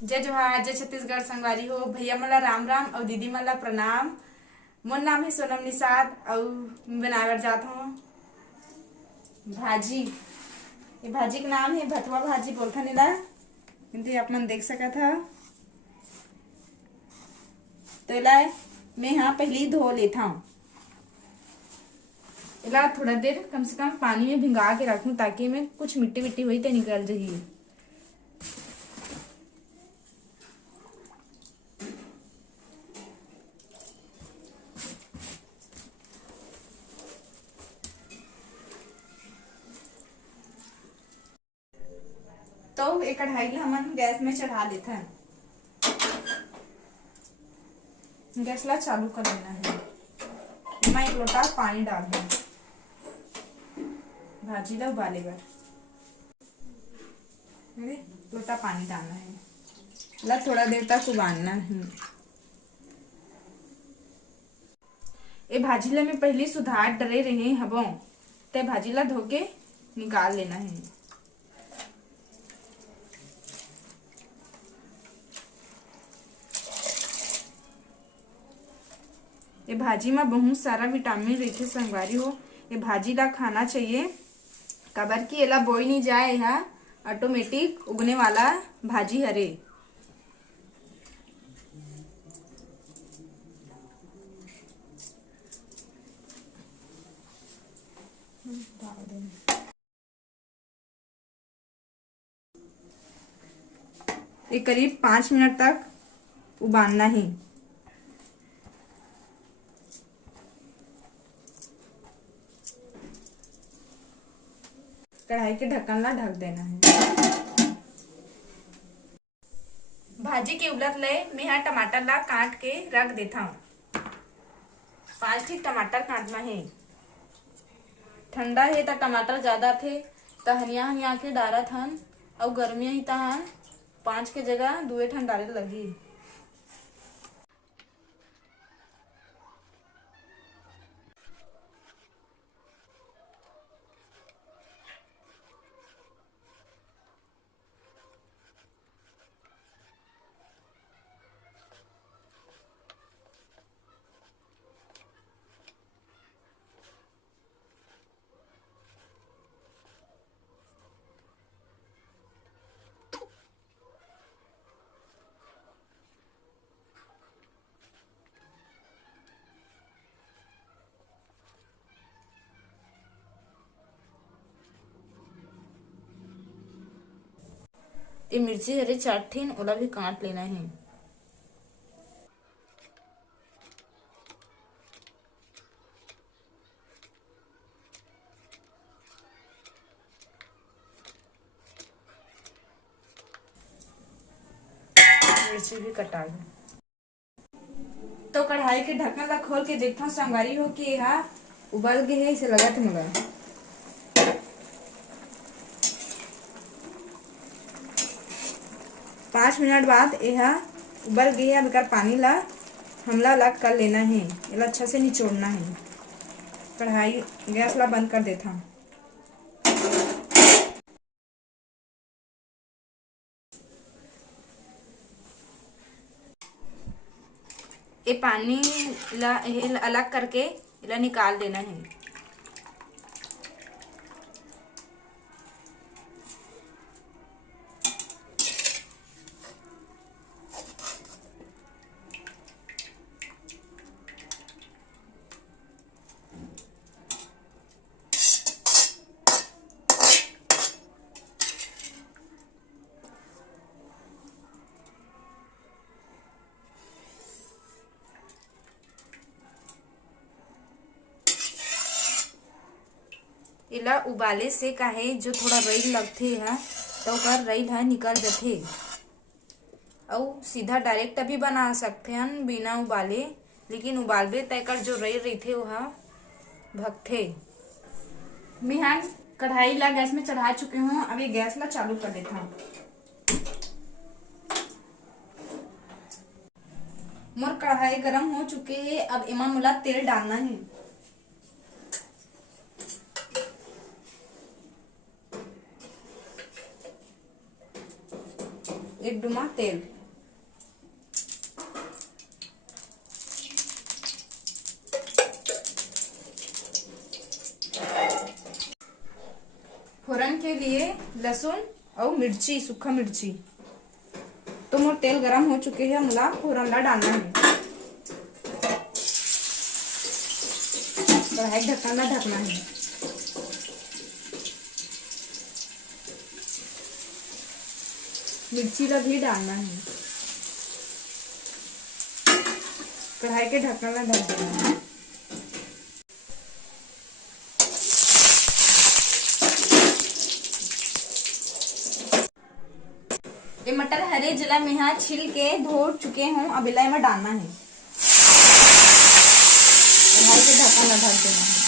जय जोहार, जय छत्तीसगढ़ संगवारी हो। भैया मला राम राम और दीदी मला प्रणाम। मोर नाम है सोनम निषाद और बनाए बर जात हूँ भाजी। ये भाजी का नाम है भथुआ भाजी बोलथन एला। किंतु आप मन देख सकत ह। तो एला मैं यहाँ पहले धो लेता हूँ। एला थोड़ा देर कम से कम पानी में भिंगा के रखूं ताकि में कुछ मिट्टी विट्टी हुई तो निकल जाइए। तो एक कढ़ाई ला हमन गैस में चढ़ा लेते हैं। गैस ला चालू कर लेना है। मैं एक लोटा पानी डाल दूँ भाजी ला उबाले बर। लोटा पानी डालना है, ला थोड़ा देर तक उबालना है। ये भाजी ला मैं पहले सुधार डरे रहे हबो ते भाजी ला धो के निकाल लेना है। ये भाजी में बहुत सारा विटामिन रहते संगवारी हो। ये भाजी ला खाना चाहिए काबर की एला बोई नहीं जाए, यह ऑटोमेटिक उगने वाला भाजी हरे। ये करीब 5 मिनट तक उबालना है। कढ़ाई के ढक्कन ला ढक देना है। भाजी के उलट ले मैं यहाँ टमाटर ला काट के रख देता हूँ। 5 ठीक टमाटर काटना है। ठंडा है तो टमाटर ज्यादा थे तो हनिया हनिया के डारत हन और गर्मिया ही तहन 5 के जगह 2 ठन डाले लगी। ये मिर्ची हरे 4 ठिन ओला भी काट लेना है। मिर्ची भी कटा लो। तो कढ़ाई के ढक्कन ला खोल के देखता हूँ संगवारी हो कि यह उबल गए है। इसे लगा था मगर 5 मिनट बाद यह उबल गई है। अब पानी ला हमला अलग कर लेना है। ये अच्छा से निचोड़ना है। कढ़ाई गैस ला बंद कर देता हूँ। ये पानी ला अलग करके इला निकाल देना है। इला उबाले से काहे जो थोड़ा रईल लगथे है तो ओकर रईल है निकल जाथे। और सीधा डायरेक्ट भी बना सकते हैं बिना उबाले, लेकिन उबालबे तकर जो रईल रहीथे वह भगथे। मैं यहाँ कढ़ाई ला गैस में चढ़ा चुके हूँ। अब ये गैस ला चालू कर देता हूँ। मोर कढ़ाई गरम हो चुके है। अब इमा मुला तेल डालना है। एक डुमा तेल। फोरन के लिए लहसुन और मिर्ची, सूखा मिर्ची। तो मोर तेल गरम हो चुके हैं, मोला फोरन ला डालना है। कढ़ाई ढक्कन ला ढकना है। मिर्ची ला भी डालना है। कढ़ाई के ढक्कन ला ढक देना है। ये मटर हरे जिला में यहाँ छिल के धो चुके हूँ, अब इला में डालना है। कढ़ाई के ढक्कन ला ढक देना है।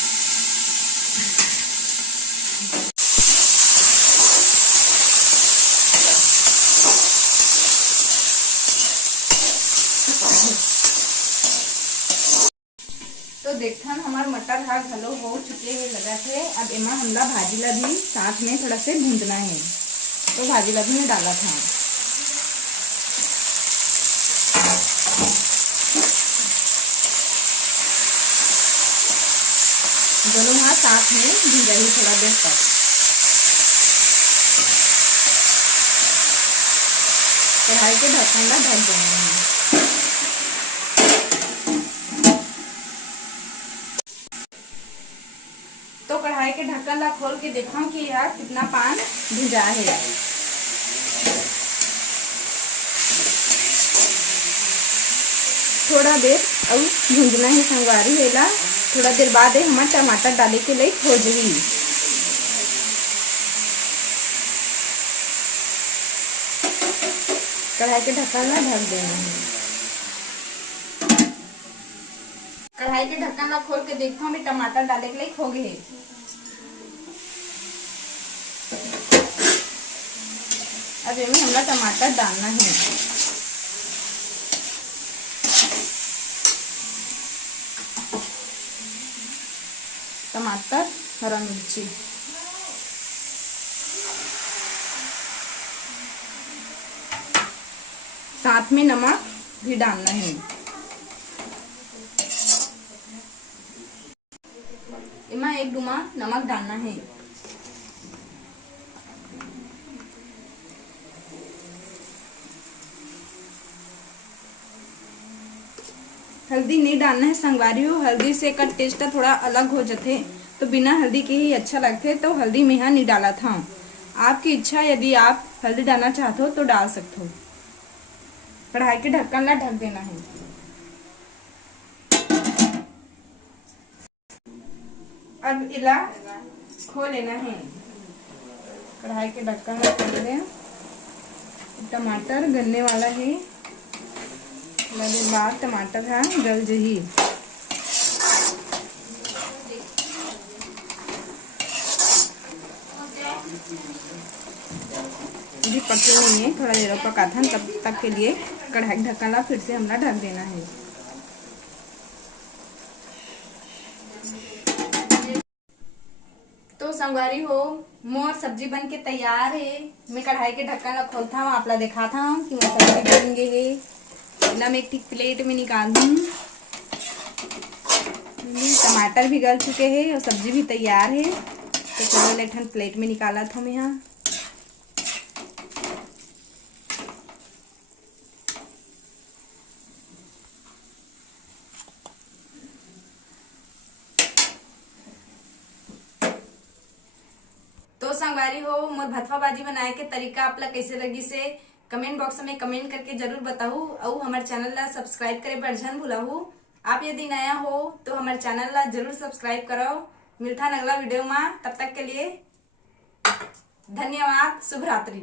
तो देखथन हमार मटर हा घलो हो चुके हैं लगा थे। अब एमा हमला भाजी ला भी साथ में थोड़ा से भूंजना है। तो भाजी ला भी मैं डाला था। दोनों हाथ साथ में भूंजा ही थोड़ा देर तक। कढ़ाई के ढक्कन ला ढक देना है। तो कढ़ाई के ढक्कन ला खोल के देखा कि यार कितना पान भुजा है। थोड़ा देर और भूंजना है संगवारी हेला। थोड़ा देर बाद हमार टमाटर डाले के लिए हो जाही। कढ़ाई के ढक्कन ला ढक देना है। कढ़ाई के ढक्कन ला खोल के देखता हूँ टमाटर डाले के लिए हो गए। अब इसमें हमला टमाटर डालना है। टमाटर, हरा मिर्ची, साथ में नमक भी डालना है। इमा एक डुमा नमक डालना है। हल्दी नहीं डालना है संगवारी हो। हल्दी से का टेस्ट थोड़ा अलग हो जाते, तो बिना हल्दी के ही अच्छा लगते। तो हल्दी में यहाँ नहीं डाला था। आपकी इच्छा, यदि आप हल्दी डालना चाहते हो तो डाल सकते हो। कढ़ाई के ढक्कन ला ढक देना है। अब इला खो लेना है। कढ़ाई के ढक्कन ला खोल दें। टमाटर गलने वाला है। लगे बाद टमाटर है गल जही। भी पके नहीं है, थोड़ा देर पका था, तब तक के लिए कढ़ाई ढक्कन ला फिर से हमला ढक देना है। तो संगवारी हो मोर सब्जी बन के तैयार है। मैं कढ़ाई के ढक्कन ला खोलता हूँ, आपला दिखाता हूँ कि मोर सब्जी बन गई है। ना मैं एक ठीक प्लेट में निकाल दूँ। टमाटर भी गल चुके हैं और सब्जी भी तैयार है। तो चलो लेठन प्लेट में निकाला था मैं यहाँ। तो संगवारी हो मोर भथवा भाजी बनाए के तरीका आपला कैसे लगी से कमेंट बॉक्स में कमेंट करके जरूर बताऊ। और हमारे चैनल ला सब्सक्राइब करे बर झन भुलाहू। आप यदि नया हो तो हमारे चैनल ला जरूर सब्सक्राइब करो। मिलता अगला वीडियो में, तब तक के लिए धन्यवाद। शुभ रात्रि।